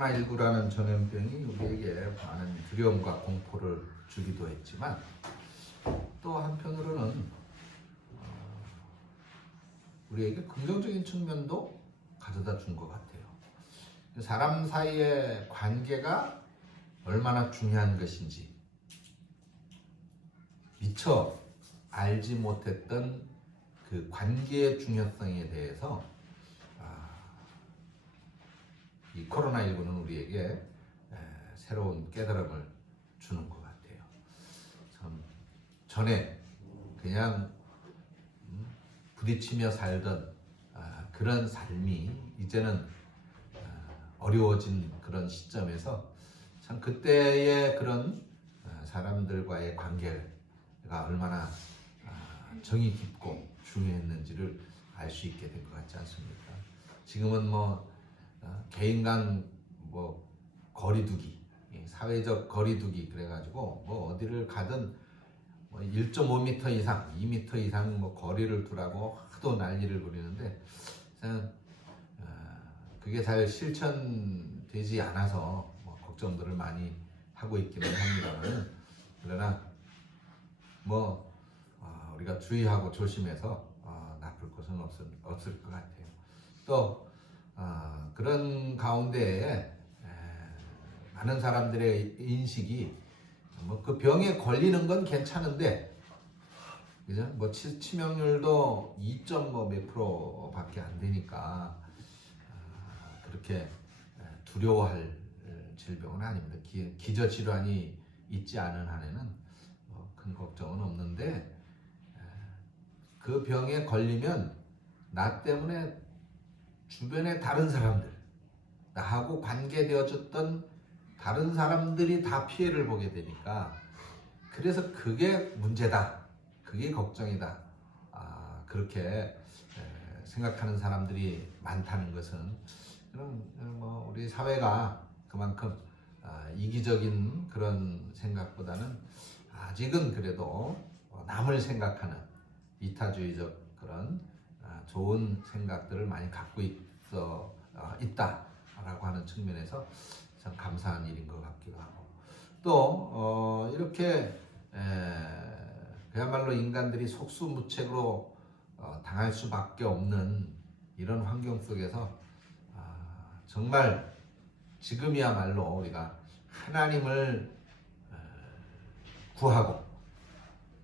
코로나19라는 전염병이 우리에게 많은 두려움과 공포를 주기도 했지만 또 한편으로는 우리에게 긍정적인 측면도 가져다 준 것 같아요. 사람 사이의 관계가 얼마나 중요한 것인지 미처 알지 못했던 그 관계의 중요성에 대해서 이 코로나19는 우리에게 새로운 깨달음을 주는 것 같아요. 참 전에 그냥 부딪히며 살던 그런 삶이 이제는 어려워진 그런 시점에서 참 그때의 그런 사람들과의 관계가 얼마나 정이 깊고 중요했는지를 알 수 있게 된 것 같지 않습니까? 지금은 개인 간 거리두기, 사회적 거리두기 그래가지고 어디를 가든 1.5m 이상, 2m 이상 거리를 두라고 하도 난리를 부리는데 그게 잘 실천되지 않아서 걱정들을 많이 하고 있기는 합니다만 그러나 우리가 주의하고 조심해서 나쁠 것은 없을 것 같아요. 또 그런 가운데에 많은 사람들의 인식이 그 병에 걸리는 건 괜찮은데 그죠? 치명률도 2.몇% 밖에 안 되니까 그렇게 두려워할 질병은 아닙니다. 기저질환이 있지 않은 한에는 큰 걱정은 없는데 그 병에 걸리면 나 때문에 주변의 다른 사람들, 나하고 관계되어졌던 다른 사람들이 다 피해를 보게 되니까 그래서 그게 문제다, 그게 걱정이다, 그렇게 생각하는 사람들이 많다는 것은 우리 사회가 그만큼 이기적인 그런 생각보다는 아직은 그래도 남을 생각하는 이타주의적 그런 좋은 생각들을 많이 갖고 있다라고 하는 측면에서 참 감사한 일인 것 같기도 하고 또 이렇게 그야말로 인간들이 속수무책으로 당할 수밖에 없는 이런 환경 속에서 정말 지금이야말로 우리가 하나님을 구하고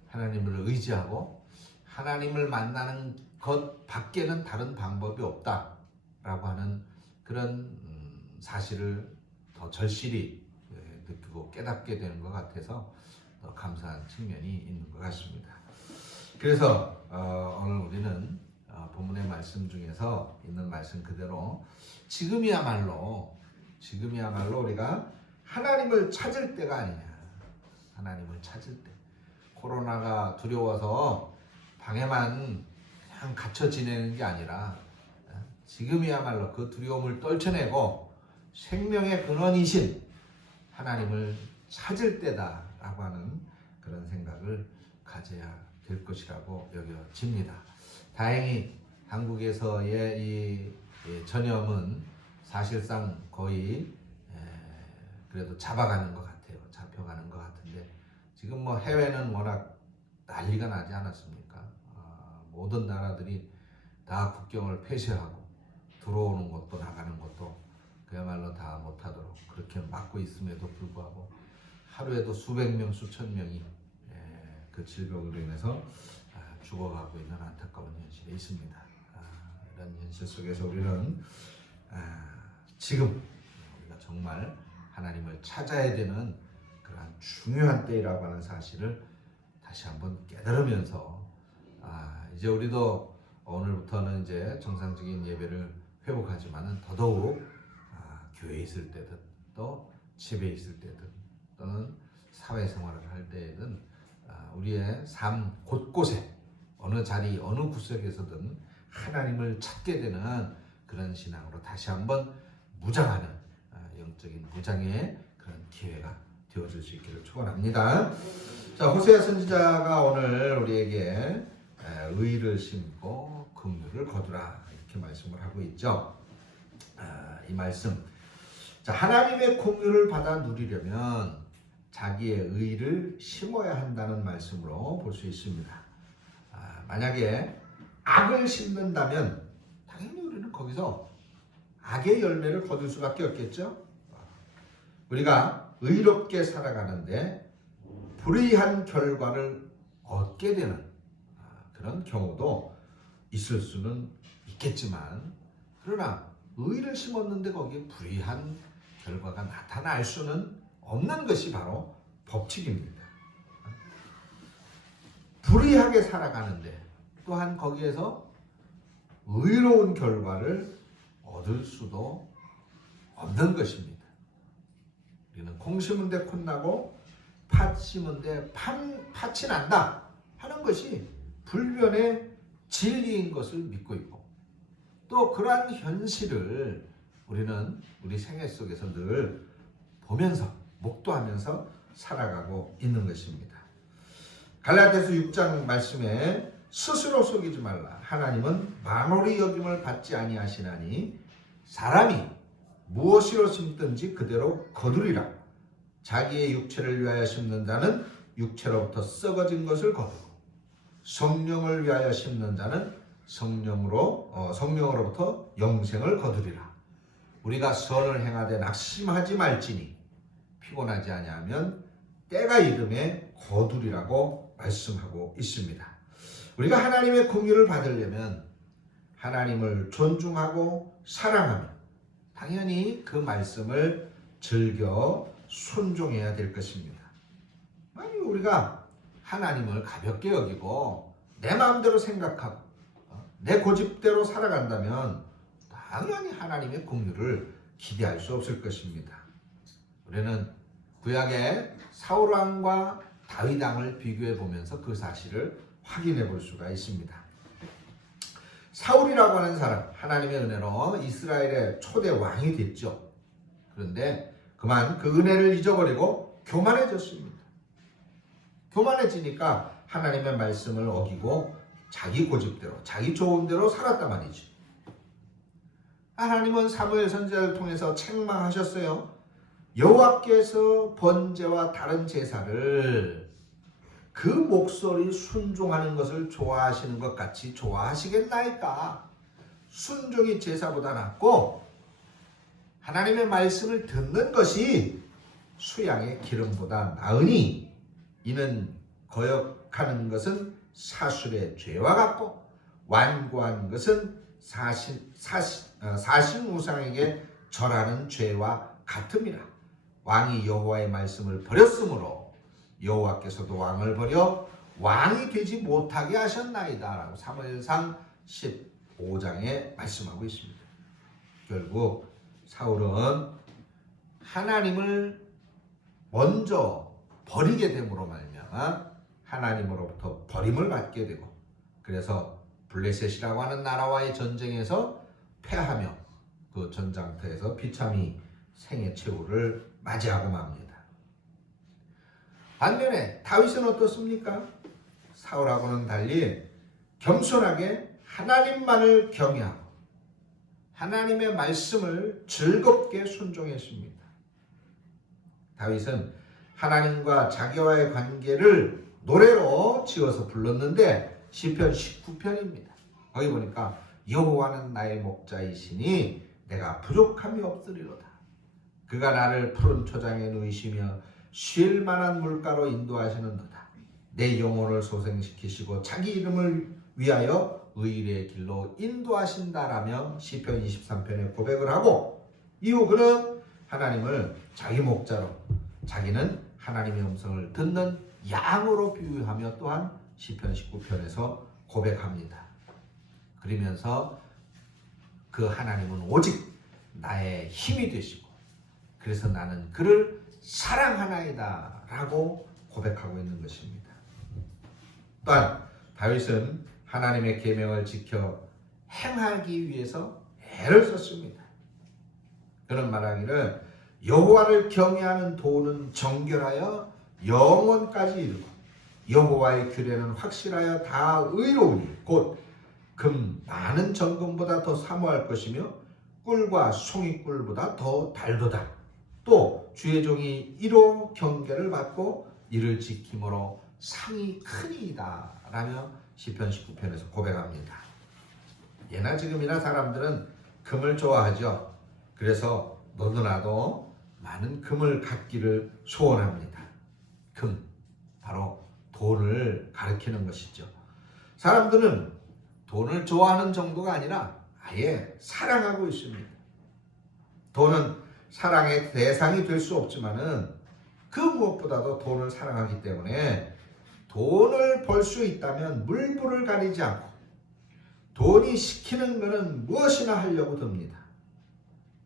하나님을 의지하고 하나님을 만나는 것 밖에는 다른 방법이 없다라고 하는 그런 사실을 더 절실히 느끼고 깨닫게 되는 것 같아서 더 감사한 측면이 있는 것 같습니다. 그래서 오늘 우리는 본문의 말씀 중에서 있는 말씀 그대로 지금이야말로 우리가 하나님을 찾을 때가 아니냐. 하나님을 찾을 때. 코로나가 두려워서 방에만 그냥 갇혀 지내는 게 아니라 지금이야말로 그 두려움을 떨쳐내고 생명의 근원이신 하나님을 찾을 때다라고 하는 그런 생각을 가져야 될 것이라고 여겨집니다. 다행히 한국에서의 이 전염은 사실상 거의 그래도 잡아가는 것 같아요. 잡혀가는 것 같은데 지금 해외는 워낙 난리가 나지 않았습니까? 모든 나라들이 다 국경을 폐쇄하고 들어오는 것도 나가는 것도 그야말로 다 못하도록 그렇게 막고 있음에도 불구하고 하루에도 수백 명, 수천 명이 그 질병으로 인해서 죽어가고 있는 안타까운 현실에 있습니다. 이런 현실 속에서 우리는 지금 우리가 정말 하나님을 찾아야 되는 그러한 중요한 때라고 하는 사실을 다시 한번 깨달으면서 이제 우리도 오늘부터는 이제 정상적인 예배를 회복하지만은 더더욱 교회에 있을 때든 또 집에 있을 때든 또는 사회생활을 할 때든 우리의 삶 곳곳에 어느 자리 어느 구석에서든 하나님을 찾게 되는 그런 신앙으로 다시 한번 무장하는 영적인 무장의 그런 기회가 되어줄 수 있기를 축원합니다. 자, 호세아 선지자가 오늘 우리에게 의를 심고 긍휼을 거두라 이렇게 말씀을 하고 있죠. 이 말씀 자, 하나님의 공유를 받아 누리려면 자기의 의를 심어야 한다는 말씀으로 볼 수 있습니다. 만약에 악을 심는다면 당연히 우리는 거기서 악의 열매를 거둘 수밖에 없겠죠. 우리가 의롭게 살아가는데 불의한 결과를 얻게 되는 그런 경우도 있을 수는 있겠지만, 그러나 의를 심었는데 거기에 불의한 결과가 나타날 수는 없는 것이 바로 법칙입니다. 불의하게 살아가는데 또한 거기에서 의로운 결과를 얻을 수도 없는 것입니다. 우리는 콩 심은데 콩 나고 팥 심은데 팥이 난다 하는 것이 불변의 진리인 것을 믿고 있고, 또 그러한 현실을 우리는 우리 생애 속에서 늘 보면서 목도하면서 살아가고 있는 것입니다. 갈라디아서 6장 말씀에 스스로 속이지 말라. 하나님은 만홀히 여김을 받지 아니하시나니 사람이 무엇으로 심든지 그대로 거두리라. 자기의 육체를 위하여 심는 자는 육체로부터 썩어진 것을 거두고 성령을 위하여 심는 자는 성령으로부터 영생을 거두리라. 우리가 선을 행하되 낙심하지 말지니 피곤하지 아니하면 때가 이름에 거두리라고 말씀하고 있습니다. 우리가 하나님의 공유를 받으려면 하나님을 존중하고 사랑하며 당연히 그 말씀을 즐겨 순종해야 될 것입니다. 아니, 우리가 하나님을 가볍게 여기고 내 마음대로 생각하고 내 고집대로 살아간다면 당연히 하나님의 공유를 기대할 수 없을 것입니다. 우리는 구약의 사울 왕과 다윗 왕을 비교해 보면서 그 사실을 확인해 볼 수가 있습니다. 사울이라고 하는 사람, 하나님의 은혜로 이스라엘의 초대 왕이 됐죠. 그런데 그만 그 은혜를 잊어버리고 교만해졌습니다. 교만해지니까 하나님의 말씀을 어기고 자기 고집대로, 자기 좋은 대로 살았단 말이지. 하나님은 사무엘 선지자를 통해서 책망하셨어요. 여호와께서 번제와 다른 제사를 그 목소리 순종하는 것을 좋아하시는 것 같이 좋아하시겠나이까? 순종이 제사보다 낫고 하나님의 말씀을 듣는 것이 수양의 기름보다 나으니 이는 거역하는 것은 사술의 죄와 같고 완고한 것은 사신 우상에게 절하는 죄와 같음이라. 왕이 여호와의 말씀을 버렸으므로 여호와께서도 왕을 버려 왕이 되지 못하게 하셨나이다 라고 사무엘상 15장에 말씀하고 있습니다. 결국 사울은 하나님을 먼저 버리게 됨으로 말미암아 하나님으로부터 버림을 받게 되고, 그래서 블레셋이라고 하는 나라와의 전쟁에서 패하며 그 전장터에서 비참히 생의 최후를 맞이하고 맙니다. 반면에 다윗은 어떻습니까? 사울하고는 달리 겸손하게 하나님만을 경외하고 하나님의 말씀을 즐겁게 순종했습니다. 다윗은 하나님과 자기와의 관계를 노래로 지어서 불렀는데 시편 19편입니다. 거기 보니까 여호와는 나의 목자이시니 내가 부족함이 없으리로다. 그가 나를 푸른 초장에 누이시며 쉴 만한 물가로 인도하시는도다. 내 영혼을 소생시키시고 자기 이름을 위하여 의의 길로 인도하신다라며 시편 23편에 고백을 하고, 이후 그는 하나님을 자기 목자로, 자기는 하나님의 음성을 듣는 양으로 비유하며 또한 시편 19편에서 고백합니다. 그러면서 그 하나님은 오직 나의 힘이 되시고 그래서 나는 그를 사랑하나이다 라고 고백하고 있는 것입니다. 또한 다윗은 하나님의 계명을 지켜 행하기 위해서 애를 썼습니다. 그는 말하기를 여호와를 경외하는 도는 정결하여 영원까지 이르고 여호와의 규례는 확실하여 다 의로우니 곧 금 많은 정금보다 더 사모할 것이며 꿀과 송이꿀보다 더 달도다. 또 주의 종이 이로 경계를 받고 이를 지킴으로 상이 크니이다 라며 시편 19편에서 고백합니다. 예나 지금이나 사람들은 금을 좋아하죠. 그래서 너도 나도 많은 금을 갖기를 소원합니다. 금, 바로 돈을 가리키는 것이죠. 사람들은 돈을 좋아하는 정도가 아니라 아예 사랑하고 있습니다. 돈은 사랑의 대상이 될 수 없지만은 그 무엇보다도 돈을 사랑하기 때문에 돈을 벌 수 있다면 물불을 가리지 않고 돈이 시키는 것은 무엇이나 하려고 듭니다.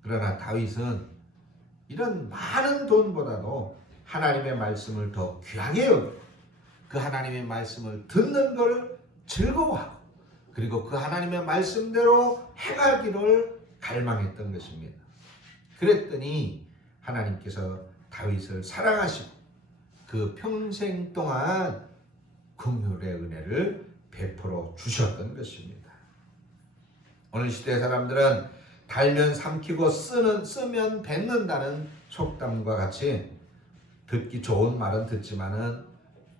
그러나 다윗은 이런 많은 돈보다도 하나님의 말씀을 더 귀하게 여기고 그 하나님의 말씀을 듣는 것을 즐거워하고 그리고 그 하나님의 말씀대로 행하기를 갈망했던 것입니다. 그랬더니 하나님께서 다윗을 사랑하시고 그 평생 동안 긍휼의 은혜를 베풀어 주셨던 것입니다. 오늘 시대의 사람들은 달면 삼키고 쓰면 뱉는다는 속담과 같이 듣기 좋은 말은 듣지만은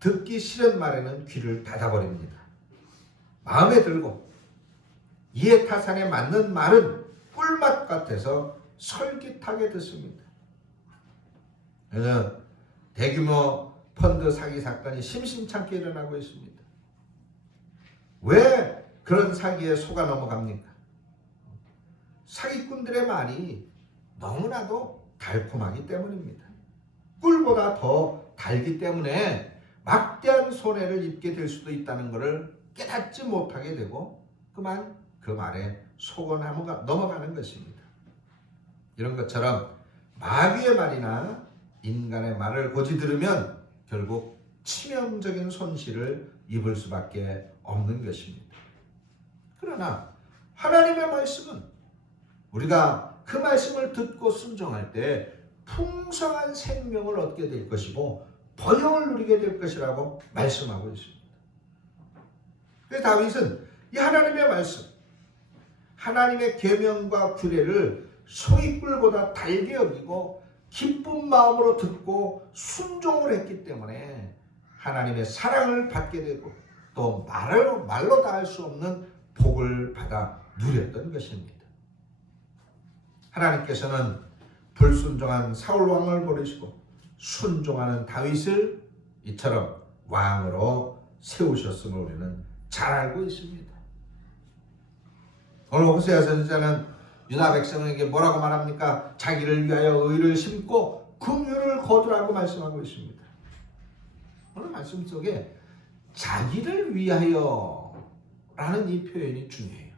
듣기 싫은 말에는 귀를 닫아버립니다. 마음에 들고 이해타산에 맞는 말은 꿀맛 같아서 솔깃하게 듣습니다. 그래서 대규모 펀드 사기 사건이 심심찮게 일어나고 있습니다. 왜 그런 사기에 속아 넘어갑니까? 사기꾼들의 말이 너무나도 달콤하기 때문입니다. 꿀보다 더 달기 때문에 막대한 손해를 입게 될 수도 있다는 것을 깨닫지 못하게 되고 그만 그 말에 속아 넘어가는 것입니다. 이런 것처럼 마귀의 말이나 인간의 말을 고지 들으면 결국 치명적인 손실을 입을 수밖에 없는 것입니다. 그러나 하나님의 말씀은 우리가 그 말씀을 듣고 순종할 때 풍성한 생명을 얻게 될 것이고 번영을 누리게 될 것이라고 말씀하고 있습니다. 그래서 다윗은 이 하나님의 말씀, 하나님의 계명과 규례를 소위 꿀보다 달게 여기고 기쁜 마음으로 듣고 순종을 했기 때문에 하나님의 사랑을 받게 되고 또 말로 다 할 수 없는 복을 받아 누렸던 것입니다. 하나님께서는 불순종한 사울 왕을 버리시고 순종하는 다윗을 이처럼 왕으로 세우셨음을 우리는 잘 알고 있습니다. 오늘 호세아 선지자는 유다 백성에게 뭐라고 말합니까? 자기를 위하여 의를 심고 긍휼을 거두라고 말씀하고 있습니다. 오늘 말씀 속에 자기를 위하여 라는 이 표현이 중요해요.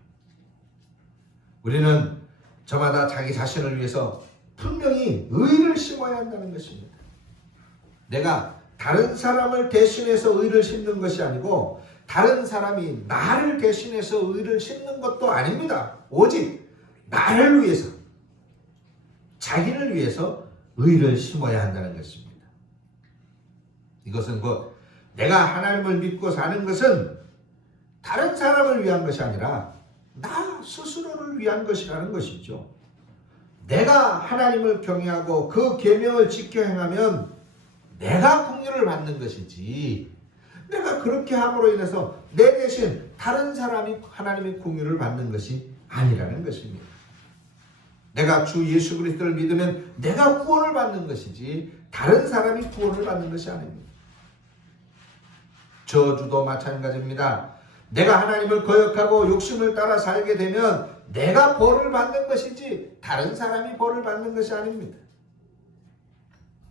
우리는 저마다 자기 자신을 위해서 분명히 의를 심어야 한다는 것입니다. 내가 다른 사람을 대신해서 의를 심는 것이 아니고 다른 사람이 나를 대신해서 의를 심는 것도 아닙니다. 오직 나를 위해서, 자기를 위해서 의를 심어야 한다는 것입니다. 이것은 곧 내가 하나님을 믿고 사는 것은 다른 사람을 위한 것이 아니라 나 스스로를 위한 것이라는 것이죠. 내가 하나님을 경외하고 그 계명을 지켜 행하면 내가 긍휼을 받는 것이지 내가 그렇게 함으로 인해서 내 대신 다른 사람이 하나님의 긍휼을 받는 것이 아니라는 것입니다. 내가 주 예수 그리스도를 믿으면 내가 구원을 받는 것이지 다른 사람이 구원을 받는 것이 아닙니다. 저주도 마찬가지입니다. 내가 하나님을 거역하고 욕심을 따라 살게 되면 내가 벌을 받는 것이지 다른 사람이 벌을 받는 것이 아닙니다.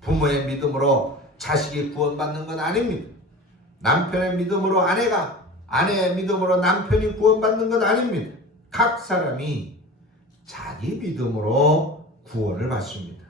부모의 믿음으로 자식이 구원받는 건 아닙니다. 남편의 믿음으로 아내가, 아내의 믿음으로 남편이 구원받는 건 아닙니다. 각 사람이 자기 믿음으로 구원을 받습니다.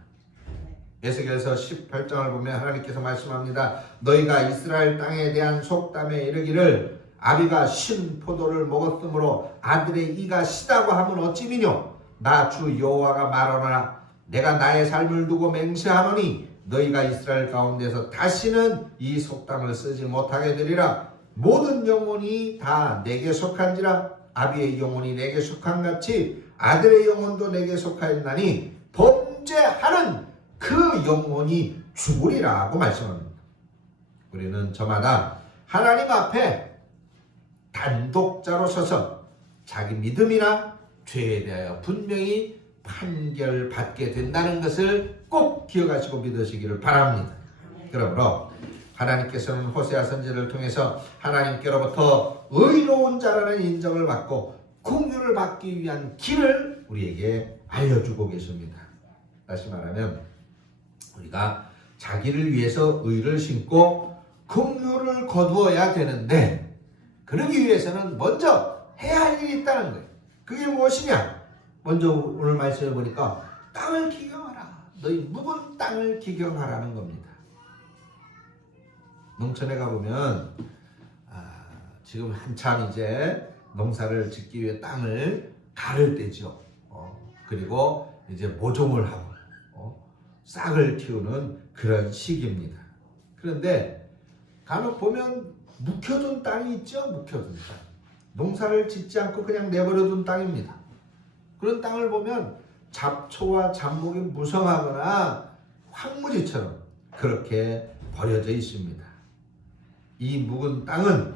에스겔서 18장을 보면 하나님께서 말씀합니다. 너희가 이스라엘 땅에 대한 속담에 이르기를 아비가 신 포도를 먹었으므로 아들의 이가 시다고 하면 어찌미뇨? 나 주 여호와가 말하노라. 내가 나의 삶을 두고 맹세하노니 너희가 이스라엘 가운데서 다시는 이 속담을 쓰지 못하게 되리라. 모든 영혼이 다 내게 속한지라. 아비의 영혼이 내게 속한 같이 아들의 영혼도 내게 속하였나니 범죄하는 그 영혼이 죽으리라고 말씀합니다. 우리는 저마다 하나님 앞에 단독자로 서서 자기 믿음이나 죄에 대하여 분명히 판결받게 된다는 것을 꼭 기억하시고 믿으시기를 바랍니다. 그러므로 하나님께서는 호세아 선지자를 통해서 하나님께로부터 의로운 자라는 인정을 받고 긍휼을 받기 위한 길을 우리에게 알려주고 계십니다. 다시 말하면 우리가 자기를 위해서 의를 심고 긍휼을 거두어야 되는데, 그러기 위해서는 먼저 해야 할 일이 있다는 거예요. 그게 무엇이냐? 먼저 오늘 말씀해 보니까 땅을 기경하라. 너희 묵은 땅을 기경하라는 겁니다. 농촌에 가보면 지금 한참 이제 농사를 짓기 위해 땅을 가를 때죠. 그리고 이제 모종을 하고 싹을 틔우는 그런 시기입니다. 그런데 간혹 보면 묵혀둔 땅이 있죠. 묵혀둔 땅. 농사를 짓지 않고 그냥 내버려둔 땅입니다. 그런 땅을 보면 잡초와 잡목이 무성하거나 황무지처럼 그렇게 버려져 있습니다. 이 묵은 땅은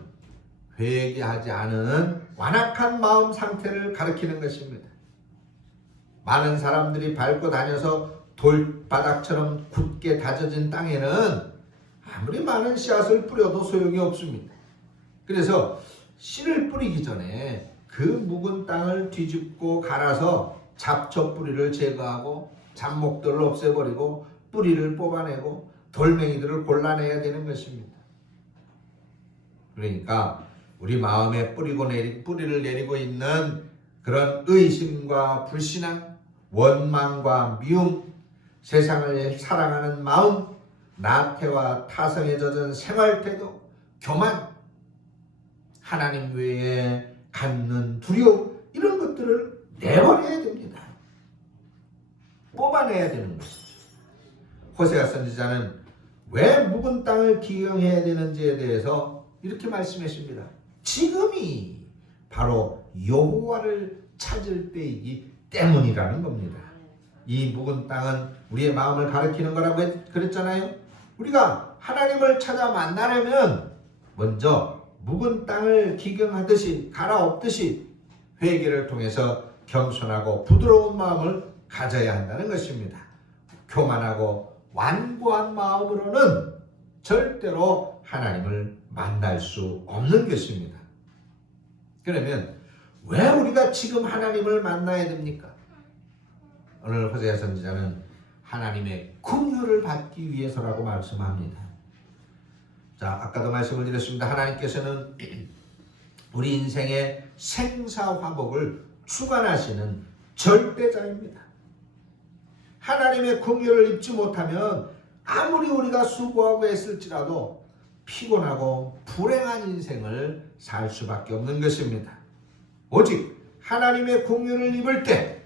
회개하지 않은 완악한 마음 상태를 가리키는 것입니다. 많은 사람들이 밟고 다녀서 돌바닥처럼 굳게 다져진 땅에는 아무리 많은 씨앗을 뿌려도 소용이 없습니다. 그래서 씨를 뿌리기 전에 그 묵은 땅을 뒤집고 갈아서 잡초 뿌리를 제거하고 잡목들을 없애버리고 뿌리를 뽑아내고 돌멩이들을 골라내야 되는 것입니다. 그러니까 우리 마음에 뿌리를 내리고 있는 그런 의심과 불신앙, 원망과 미움, 세상을 사랑하는 마음, 나태와 타성에 젖은 생활태도, 교만, 하나님 외에 갖는 두려움, 이런 것들을 내버려야 됩니다. 뽑아내야 되는 것이죠. 호세아 선지자는 왜 묵은 땅을 기경해야 되는지에 대해서 이렇게 말씀했습니다. 지금이 바로 여호와를 찾을 때이기 때문이라는 겁니다. 이 묵은 땅은 우리의 마음을 가리키는 거라고 그랬잖아요. 우리가 하나님을 찾아 만나려면 먼저 묵은 땅을 기경하듯이 갈아엎듯이 회개를 통해서 겸손하고 부드러운 마음을 가져야 한다는 것입니다. 교만하고 완고한 마음으로는 절대로 하나님을 만날 수 없는 것입니다. 그러면 왜 우리가 지금 하나님을 만나야 됩니까? 오늘 호세아 선지자는 하나님의 긍휼을 받기 위해서라고 말씀합니다. 자, 아까도 말씀을 드렸습니다. 하나님께서는 우리 인생의 생사화복을 주관하시는 절대자입니다. 하나님의 긍휼을 입지 못하면 아무리 우리가 수고하고 애쓸지라도 피곤하고 불행한 인생을 살 수밖에 없는 것입니다. 오직 하나님의 긍휼을 입을 때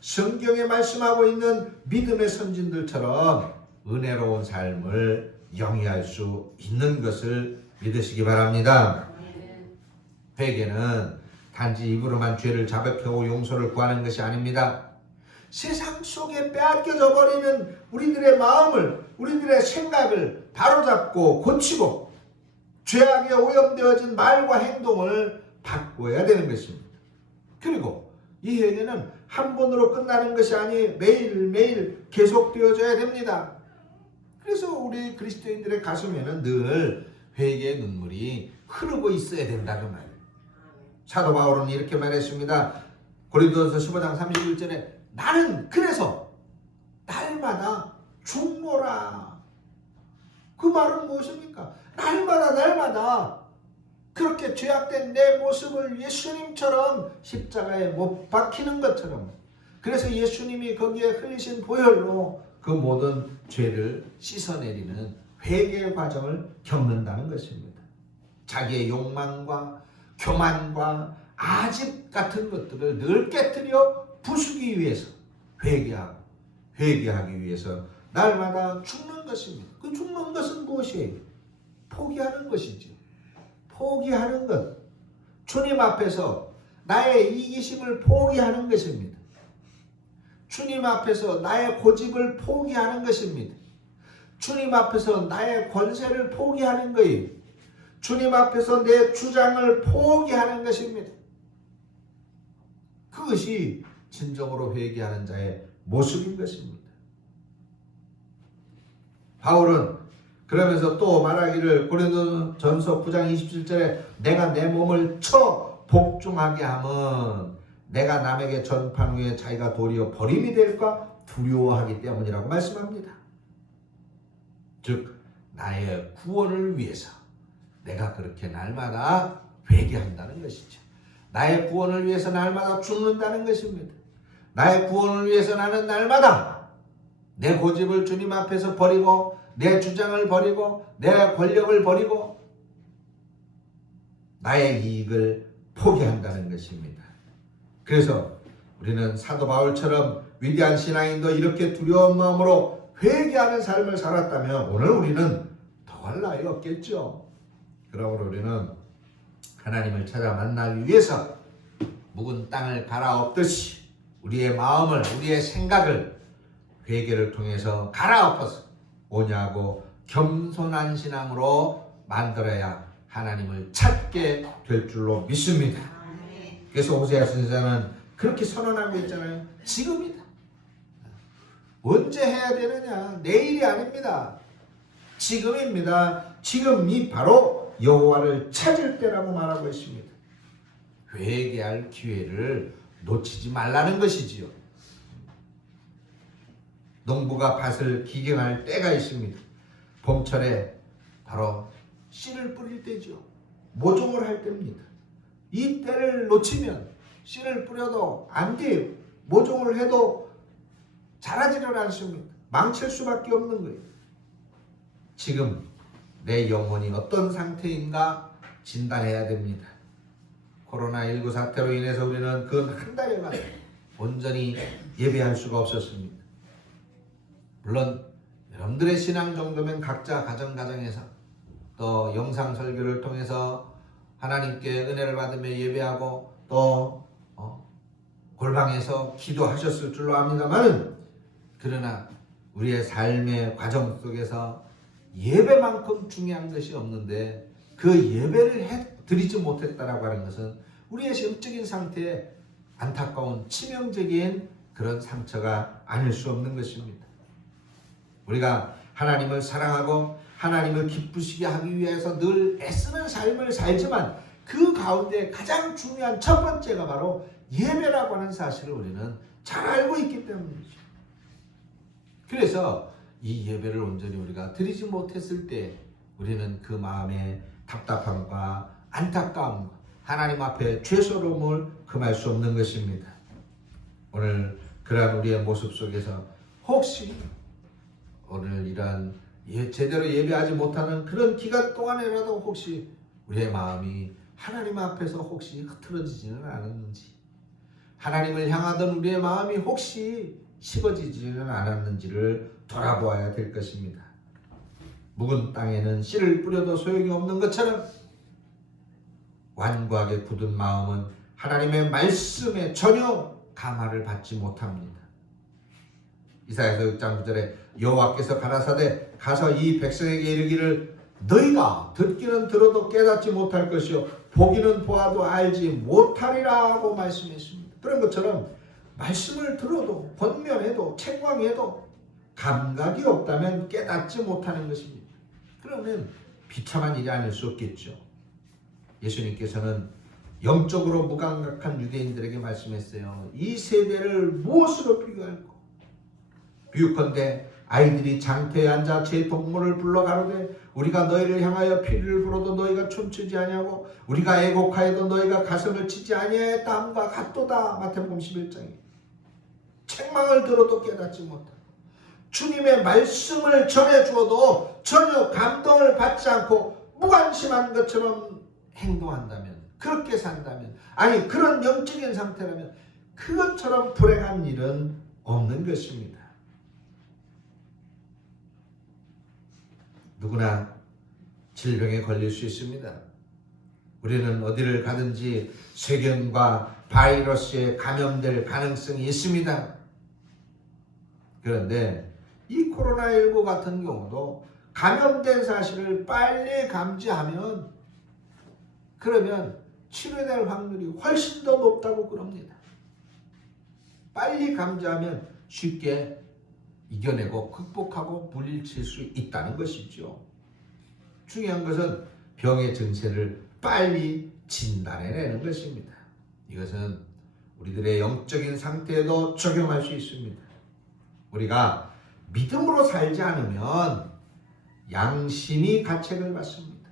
성경에 말씀하고 있는 믿음의 선진들처럼 은혜로운 삶을 영위할 수 있는 것을 믿으시기 바랍니다. 회개는 단지 입으로만 죄를 자백하고 용서를 구하는 것이 아닙니다. 세상 속에 빼앗겨져 버리는 우리들의 마음을, 우리들의 생각을 바로잡고 고치고 죄악에 오염되어진 말과 행동을 바꿔야 되는 것입니다. 그리고 이 회개는 한 번으로 끝나는 것이 아니 매일매일 계속되어져야 됩니다. 그래서 우리 그리스도인들의 가슴에는 늘 회개의 눈물이 흐르고 있어야 된다는 말이에요. 사도 바울은 이렇게 말했습니다. 고린도전서 15장 31절에 나는 그래서 날마다 죽노라. 그 말은 무엇입니까? 날마다 그렇게 죄악된 내 모습을 예수님처럼 십자가에 못 박히는 것처럼, 그래서 예수님이 거기에 흘리신 보혈로 그 모든 죄를 씻어내리는 회개의 과정을 겪는다는 것입니다. 자기의 욕망과 교만과 아집 같은 것들을 늘 깨뜨려 부수기 위해서 회개하기 위해서 날마다 죽는 것입니다. 그 죽는 것은 무엇이에요? 포기하는 것이지. 포기하는 것. 주님 앞에서 나의 이기심을 포기하는 것입니다. 주님 앞에서 나의 고집을 포기하는 것입니다. 주님 앞에서 나의 권세를 포기하는 거예요. 주님 앞에서 내 주장을 포기하는 것입니다. 그것이 진정으로 회개하는 자의 모습인 것입니다. 바울은 그러면서 또 말하기를 고린도전서 9장 27절에 내가 내 몸을 쳐 복종하게 하면 내가 남에게 전판 후에 자기가 도리어 버림이 될까 두려워하기 때문이라고 말씀합니다. 즉 나의 구원을 위해서 내가 그렇게 날마다 회개한다는 것이죠. 나의 구원을 위해서 날마다 죽는다는 것입니다. 나의 구원을 위해서 나는 날마다 내 고집을 주님 앞에서 버리고 내 주장을 버리고 내 권력을 버리고 나의 이익을 포기한다는 것입니다. 그래서 우리는 사도 바울처럼 위대한 신앙인도 이렇게 두려운 마음으로 회개하는 삶을 살았다면 오늘 우리는 더할 나위 없겠죠. 그러므로 우리는 하나님을 찾아 만나기 위해서 묵은 땅을 갈아엎듯이 우리의 마음을 우리의 생각을 회개를 통해서 갈아엎어서 오냐고 겸손한 신앙으로 만들어야 하나님을 찾게 될 줄로 믿습니다. 그래서 호세아 선지자는 그렇게 선언하고 있잖아요. 지금이다. 언제 해야 되느냐? 내일이 아닙니다. 지금입니다. 지금이 바로 여호와를 찾을 때라고 말하고 있습니다. 회개할 기회를 놓치지 말라는 것이지요. 농부가 밭을 기경할 때가 있습니다. 봄철에 바로 씨를 뿌릴 때죠. 모종을 할 때입니다. 이 때를 놓치면 씨를 뿌려도 안 돼요. 모종을 해도 자라지를 않습니다. 망칠 수밖에 없는 거예요. 지금 내 영혼이 어떤 상태인가 진단해야 됩니다. 코로나19 사태로 인해서 우리는 그 한 달여간 온전히 예배할 수가 없었습니다. 물론 여러분들의 신앙 정도면 각자 가정에서 또 영상 설교를 통해서 하나님께 은혜를 받으며 예배하고 또 골방에서 기도하셨을 줄로 압니다만은 그러나 우리의 삶의 과정 속에서 예배만큼 중요한 것이 없는데 그 예배를 드리지 못했다라고 하는 것은 우리의 영적인 상태에 안타까운 치명적인 그런 상처가 아닐 수 없는 것입니다. 우리가 하나님을 사랑하고 하나님을 기쁘시게 하기 위해서 늘 애쓰는 삶을 살지만 그 가운데 가장 중요한 첫 번째가 바로 예배라고 하는 사실을 우리는 잘 알고 있기 때문이죠. 그래서 이 예배를 온전히 우리가 드리지 못했을 때 우리는 그 마음의 답답함과 안타까움과 하나님 앞에 죄스러움을 금할 수 없는 것입니다. 오늘 그러한 우리의 모습 속에서 혹시 오늘 이러한 제대로 예배하지 못하는 그런 기간 동안에라도 혹시 우리의 마음이 하나님 앞에서 혹시 흐트러지지는 않았는지, 하나님을 향하던 우리의 마음이 혹시 식어지지는 않았는지를 돌아보아야 될 것입니다. 묵은 땅에는 씨를 뿌려도 소용이 없는 것처럼 완고하게 굳은 마음은 하나님의 말씀에 전혀 감화를 받지 못합니다. 이사야서 6장 9절에 여호와께서 가라사대 가서 이 백성에게 이르기를 너희가 듣기는 들어도 깨닫지 못할 것이요 보기는 보아도 알지 못하리라 고 말씀했습니다. 그런 것처럼 말씀을 들어도 권면해도 책망해도 감각이 없다면 깨닫지 못하는 것입니다. 그러면 비참한 일이 아닐 수 없겠죠. 예수님께서는 영적으로 무감각한 유대인들에게 말씀했어요. 이 세대를 무엇으로 비교할까? 비유컨대 아이들이 장터에 앉아 제 동물을 불러 가로되 우리가 너희를 향하여 피리를 불어도 너희가 춤추지 아니하고 우리가 애곡하여도 너희가 가슴을 치지 아니하였다 함과 같도다. 마태복음 11장에 책망을 들어도 깨닫지 못하고 주님의 말씀을 전해주어도 전혀 감동을 받지 않고 무관심한 것처럼 행동한다면, 그렇게 산다면, 아니 그런 영적인 상태라면 그것처럼 불행한 일은 없는 것입니다. 누구나 질병에 걸릴 수 있습니다. 우리는 어디를 가든지 세균과 바이러스에 감염될 가능성이 있습니다. 그런데 이 코로나19 같은 경우도 감염된 사실을 빨리 감지하면 그러면 치료될 확률이 훨씬 더 높다고 그럽니다. 빨리 감지하면 쉽게 이겨내고 극복하고 물리칠 수 있다는 것이죠. 중요한 것은 병의 증세를 빨리 진단해내는 것입니다. 이것은 우리들의 영적인 상태에도 적용할 수 있습니다. 우리가 믿음으로 살지 않으면 양심이 가책을 받습니다.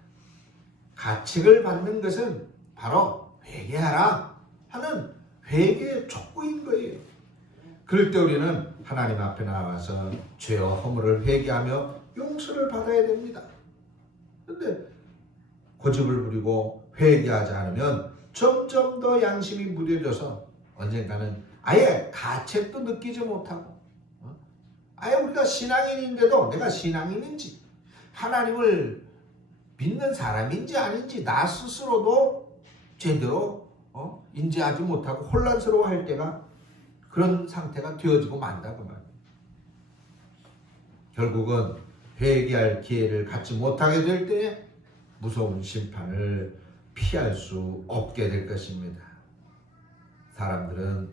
가책을 받는 것은 바로 회개하라 하는 회개의 촉구인 거예요. 그럴 때 우리는 하나님 앞에 나와서 죄와 허물을 회개하며 용서를 받아야 됩니다. 그런데 고집을 부리고 회개하지 않으면 점점 더 양심이 무뎌져서 언젠가는 아예 가책도 느끼지 못하고 아예 우리가 신앙인인데도 내가 신앙인인지 하나님을 믿는 사람인지 아닌지 나 스스로도 제대로 인지하지 못하고 혼란스러워할 때가 그런 상태가 되어지고 만다고 말이에요. 결국은 회개할 기회를 갖지 못하게 될 때 무서운 심판을 피할 수 없게 될 것입니다. 사람들은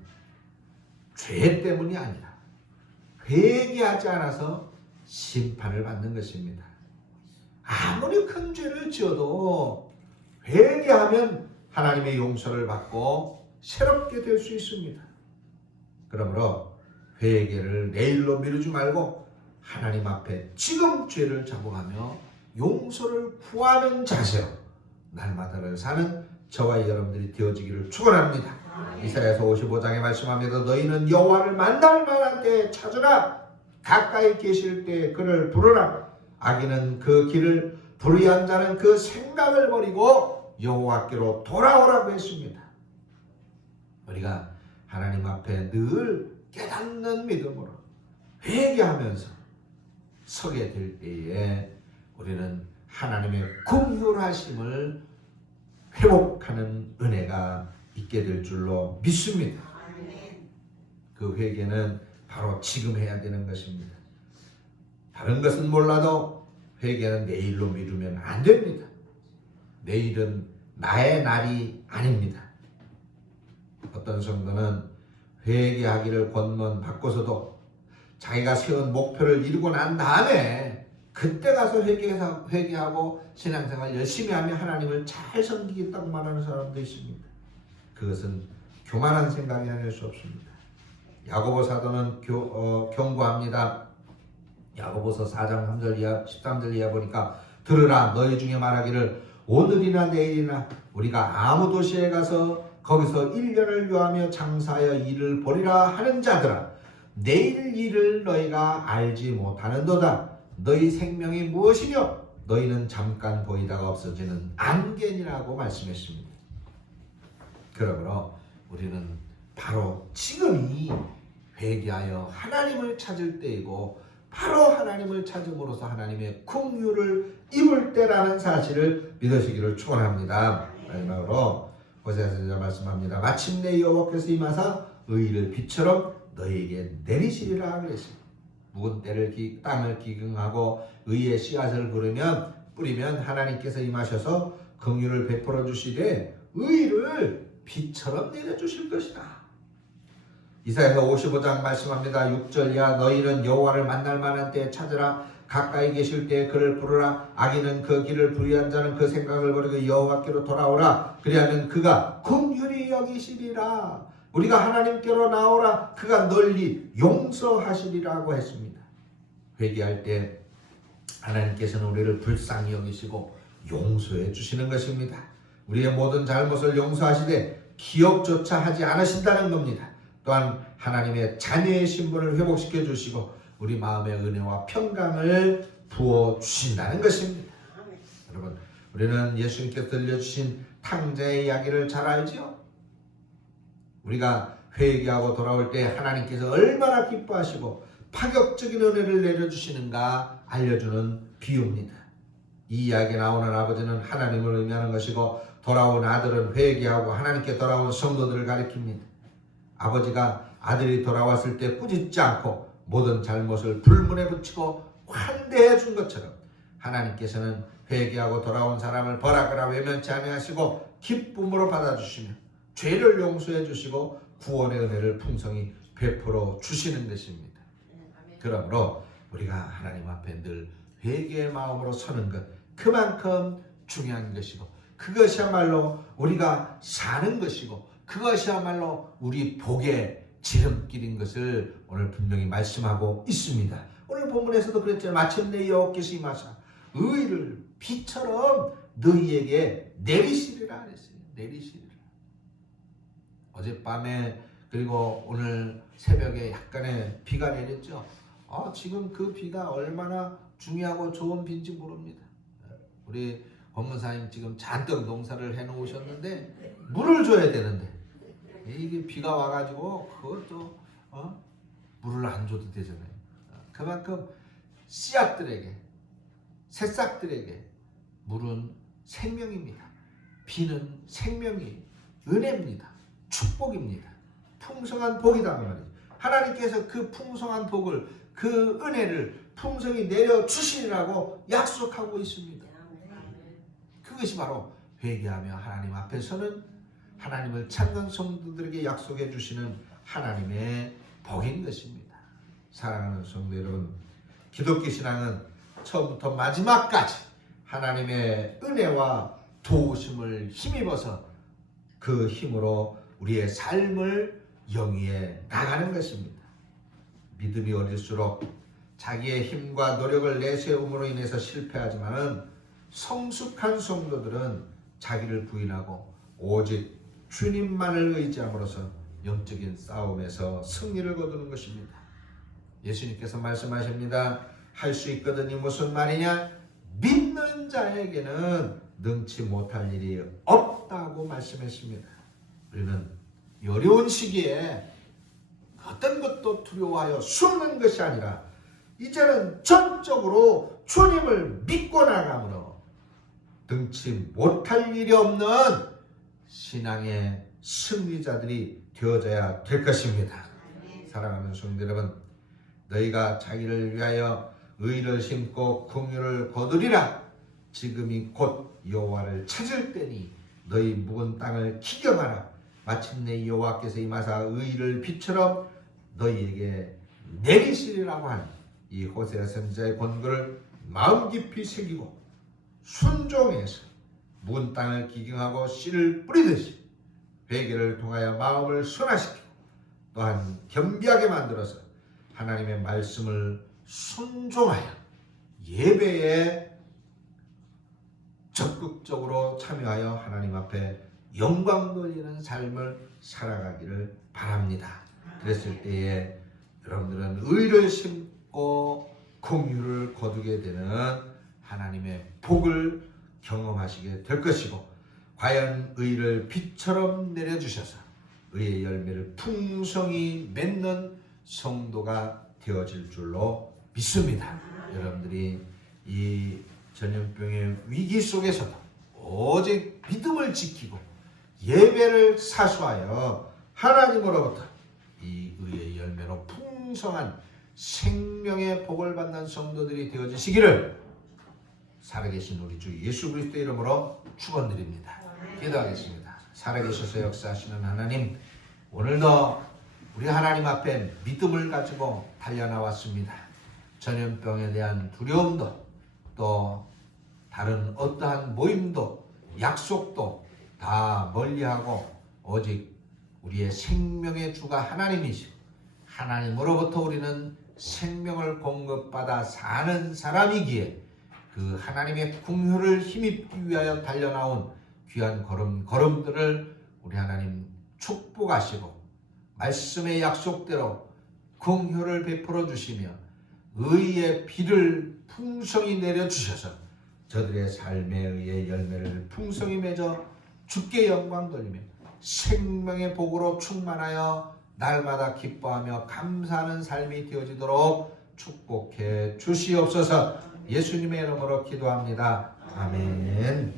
죄 때문이 아니라 회개하지 않아서 심판을 받는 것입니다. 아무리 큰 죄를 지어도 회개하면 하나님의 용서를 받고 새롭게 될 수 있습니다. 그러므로 회개를 내일로 미루지 말고 하나님 앞에 지금 죄를 자복하며 용서를 구하는 자세로 날마다를 사는 저와 여러분들이 되어지기를 축원합니다. 이사야서 55장에 말씀합니다. 너희는 여호와를 만날 만한 때에 찾으라. 가까이 계실 때에 그를 부르라. 악인은 그 길을 불의한 자는 그 생각을 버리고 여호와께로 돌아오라고 했습니다. 우리가 하나님 앞에 늘 깨닫는 믿음으로 회개하면서 서게 될 때에 우리는 하나님의 긍휼하심을 회복하는 은혜가 있게 될 줄로 믿습니다. 그 회개는 바로 지금 해야 되는 것입니다. 다른 것은 몰라도 회개는 내일로 미루면 안 됩니다. 내일은 나의 날이 아닙니다. 어떤 성도는 회개하기를 권면 받고서도 자기가 세운 목표를 이루고 난 다음에 그때 가서 회개하고 신앙생활 열심히 하며 하나님을 잘 섬기겠다고 말하는 사람도 있습니다. 그것은 교만한 생각이 아닐 수 없습니다. 야고보 사도는 경고합니다. 야고보서 4장 3절 이하 13절 이하 보니까 들으라 너희 중에 말하기를 오늘이나 내일이나 우리가 아무 도시에 가서 거기서 1년을 요하며 장사하여 일을 벌이라 하는 자들아 내일 일을 너희가 알지 못하는도다. 너희 생명이 무엇이뇨? 너희는 잠깐 보이다가 없어지는 안개니라고 말씀했습니다. 그러므로 우리는 바로 지금이 회개하여 하나님을 찾을 때이고 바로 하나님을 찾음으로써 하나님의 긍휼을 입을 때라는 사실을 믿으시기를 축원합니다. 마지막으로 호세아서 말씀합니다. 마침내 여호와께서 임하사 의를 빛처럼 너희에게 내리시리라 그랬습니다. 묵은 땅을 기경하고 의의 씨앗을 뿌리면 하나님께서 임하셔서 긍휼을 베풀어 주시되 의를 빛처럼 내려주실 것이다. 이사야서 55장 말씀합니다. 6절 이하 너희는 여호와를 만날 만한 때에 찾으라. 가까이 계실 때에 그를 부르라. 악인은 그 길을 불의한 자는 그 생각을 버리고 여호와께로 돌아오라. 그리하면 그가 긍휼히 여기시리라. 우리가 하나님께로 나오라. 그가 널리 용서하시리라고 했습니다. 회개할 때 하나님께서는 우리를 불쌍히 여기시고 용서해 주시는 것입니다. 우리의 모든 잘못을 용서하시되 기억조차 하지 않으신다는 겁니다. 또한 하나님의 자녀의 신분을 회복시켜 주시고 우리 마음의 은혜와 평강을 부어 주신다는 것입니다. 여러분, 우리는 예수님께서 들려주신 탕자의 이야기를 잘 알죠? 우리가 회개하고 돌아올 때 하나님께서 얼마나 기뻐하시고 파격적인 은혜를 내려주시는가 알려주는 비유입니다. 이 이야기에 나오는 아버지는 하나님을 의미하는 것이고 돌아온 아들은 회개하고 하나님께 돌아온 성도들을 가리킵니다. 아버지가 아들이 돌아왔을 때 꾸짖지 않고 모든 잘못을 불문에 붙이고 환대해 준 것처럼 하나님께서는 회개하고 돌아온 사람을 벌하거나 외면치 아니하시고 기쁨으로 받아주시며 죄를 용서해 주시고 구원의 은혜를 풍성히 베풀어 주시는 것입니다. 그러므로 우리가 하나님 앞에 늘 회개의 마음으로 서는 것, 그만큼 중요한 것이고, 그것이야말로 우리가 사는 것이고, 그것이야말로 우리 복의 지름길인 것을 오늘 분명히 말씀하고 있습니다. 오늘 본문에서도 그랬잖아요. 마침내 여호와께서 임하사 의를 비처럼 너희에게 내리시리라 그랬어요. 내리시리라. 어젯밤에 그리고 오늘 새벽에 약간의 비가 내렸죠. 지금 그 비가 얼마나 중요하고 좋은 비인지 모릅니다. 우리 권문사님 지금 잔뜩 농사를 해놓으셨는데 물을 줘야 되는데 이게 비가 와가지고 그것도 물을 안 줘도 되잖아요. 그만큼 씨앗들에게, 새싹들에게 물은 생명입니다. 비는 생명이 은혜입니다. 축복입니다. 풍성한 복이다 그 말이죠. 하나님께서 그 풍성한 복을, 그 은혜를 풍성히 내려주시리라고 약속하고 있습니다. 그것이 바로 회개하며 하나님 앞에 서는, 하나님을 찾는 성도들에게 약속해 주시는 하나님의 복인 것입니다. 사랑하는 성도 여러분, 기독교 신앙은 처음부터 마지막까지 하나님의 은혜와 도우심을 힘입어서 그 힘으로 우리의 삶을 영위해 나가는 것입니다. 믿음이 어릴수록 자기의 힘과 노력을 내세움으로 인해서 실패하지만은 성숙한 성도들은 자기를 부인하고 오직 주님만을 의지함으로써 영적인 싸움에서 승리를 거두는 것입니다. 예수님께서 말씀하십니다. 할 수 있거든이 무슨 말이냐? 믿는 자에게는 능치 못할 일이 없다고 말씀했습니다. 우리는 이 어려운 시기에 어떤 것도 두려워하여 숨는 것이 아니라 이제는 전적으로 주님을 믿고 나가므로 능치 못할 일이 없는 신앙의 승리자들이 되어져야 될 것입니다. 사랑하는 성도 여러분, 너희가 자기를 위하여 의를 심고 긍휼을 거두리라. 지금이 곧 여호와를 찾을 때니 너희 묵은 땅을 기경하라. 마침내 여호와께서 임하사 의를 빛처럼 너희에게 내리시리라고 하는 이 호세아 선지자의 권고를 마음 깊이 새기고 순종해서 묵은 땅을 기경하고 씨를 뿌리듯이 회개를 통하여 마음을 순화시키고 또한 겸비하게 만들어서 하나님의 말씀을 순종하여 예배에 적극적으로 참여하여 하나님 앞에 영광 돌리는 삶을 살아가기를 바랍니다. 그랬을 때에 여러분들은 의를 심고 긍휼을 거두게 되는 하나님의 복을 경험하시게 될 것이고, 과연 의를 빛처럼 내려주셔서 의의 열매를 풍성히 맺는 성도가 되어질 줄로 믿습니다. 여러분들이 이 전염병의 위기 속에서도 오직 믿음을 지키고 예배를 사수하여 하나님으로부터 이 의의 열매로 풍성한 생명의 복을 받는 성도들이 되어지시기를 살아계신 우리 주 예수 그리스도의 이름으로 축원드립니다. 기도하겠습니다. 살아계셔서 역사하시는 하나님, 오늘도 우리 하나님 앞에 믿음을 가지고 달려나왔습니다. 전염병에 대한 두려움도 또 다른 어떠한 모임도 약속도 다 멀리하고 오직 우리의 생명의 주가 하나님이시고 하나님으로부터 우리는 생명을 공급받아 사는 사람이기에 그 하나님의 긍휼을 힘입기 위하여 달려나온 귀한 걸음들을 우리 하나님 축복하시고 말씀의 약속대로 긍휼을 베풀어 주시며 의의 비를 풍성히 내려주셔서 저들의 삶에 의해 열매를 풍성히 맺어 주께 영광 돌리며 생명의 복으로 충만하여 날마다 기뻐하며 감사하는 삶이 되어지도록 축복해 주시옵소서. 예수님의 이름으로 기도합니다. 아멘.